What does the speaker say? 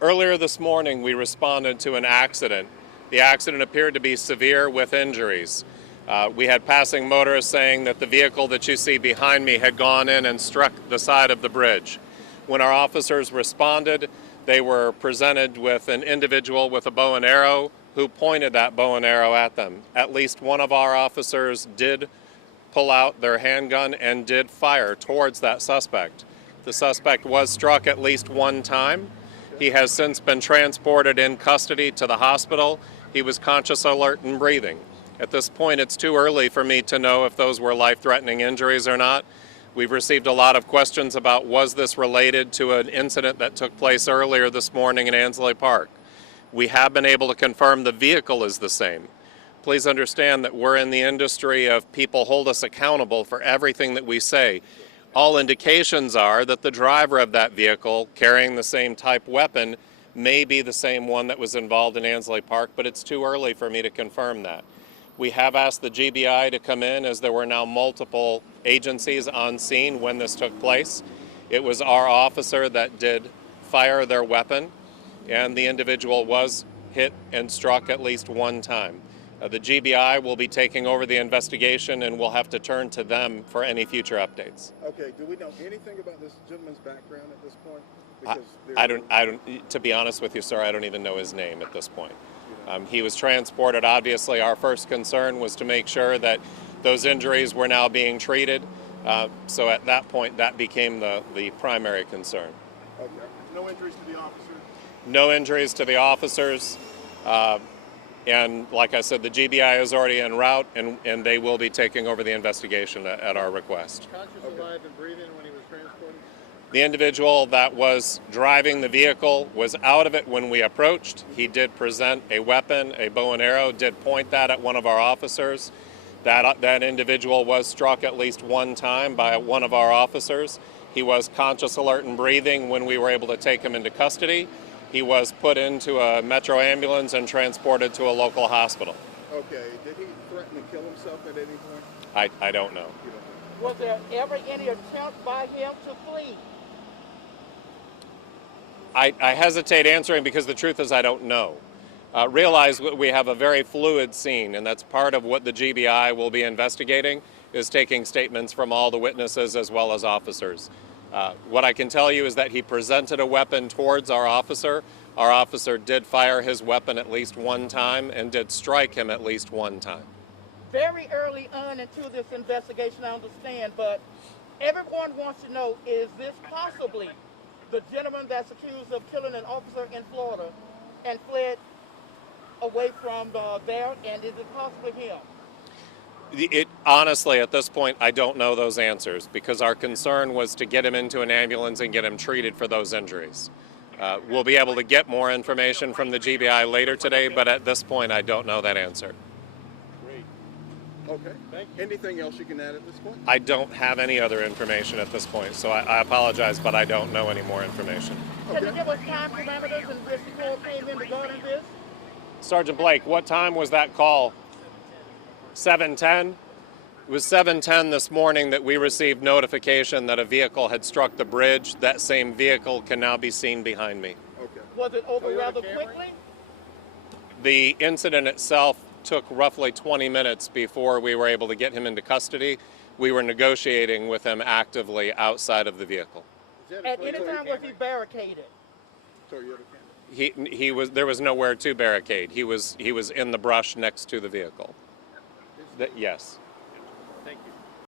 Earlier this morning, we responded to an accident. The accident appeared to be severe with injuries. We had passing motorists saying that the vehicle that you see behind me had gone in and struck the side of the bridge. When our officers responded, they were presented with an individual with a bow and arrow who pointed that bow and arrow at them. At least one of our officers did pull out their handgun and did fire towards that suspect. The suspect was struck at least one time. He has since been transported in custody to the hospital. He was conscious, alert, and breathing. At this point, it's too early for me to know if those were life-threatening injuries or not. We've received a lot of questions about was this related to an incident that took place earlier this morning in Ansley Park. We have been able to confirm the vehicle is the same. Please understand that we're in the industry of people hold us accountable for everything that we say. All indications are that the driver of that vehicle carrying the same type weapon may be the same one that was involved in Ansley Park, but it's too early for me to confirm that. We have asked the GBI to come in as there were now multiple agencies on scene when this took place. It was our officer that did fire their weapon, and the individual was hit and struck at least one time. The GBI will be taking over the investigation, and we'll have to turn to them for any future updates. Okay, do we know anything about this gentleman's background at this point? I don't, to be honest with you, sir, I don't even know his name at this point. He was transported. Obviously, our first concern was to make sure that those injuries were now being treated. So at that point, that became the primary concern. Okay. No injuries to the officers? No injuries to the officers. And like I said, the GBI is already en route, and they will be taking over the investigation at our request. Conscious, alive, and breathing when he was transported? The individual that was driving the vehicle was out of it when we approached. He did present a weapon, a bow and arrow, did point that at one of our officers. That individual was struck at least one time by one of our officers. He was conscious, alert, and breathing when we were able to take him into custody. He was put into a metro ambulance and transported to a local hospital. Okay. Did he threaten to kill himself at any point? I don't know. Was there ever any attempt by him to flee? I hesitate answering because the truth is I don't know. Realize we have a very fluid scene, and that's part of what the GBI will be investigating, is taking statements from all the witnesses as well as officers. What I can tell you is that he presented a weapon towards our officer. Our officer did fire his weapon at least one time and did strike him at least one time. Very early on into this investigation, I understand, but everyone wants to know, is this possibly the gentleman that's accused of killing an officer in Florida and fled away from there, and is it possibly him? Honestly, at this point, I don't know those answers because our concern was to get him into an ambulance and get him treated for those injuries. We'll be able to get more information from the GBI later today, but at this point, I don't know that answer. Great. Okay. Thank you. Anything else you can add at this point? I don't have any other information at this point, so I apologize, but I don't know any more information. Can you give us time parameters in which the call came in regarding this? Sergeant Blake, what time was that call? 7:10? It was 7:10 this morning that we received notification that a vehicle had struck the bridge. That same vehicle can now be seen behind me. Okay. Was it over rather quickly? The incident itself took roughly 20 minutes before we were able to get him into custody. We were negotiating with him actively outside of the vehicle. At any time was he barricaded? There was nowhere to barricade. He was in the brush next to the vehicle. Yes. Thank you.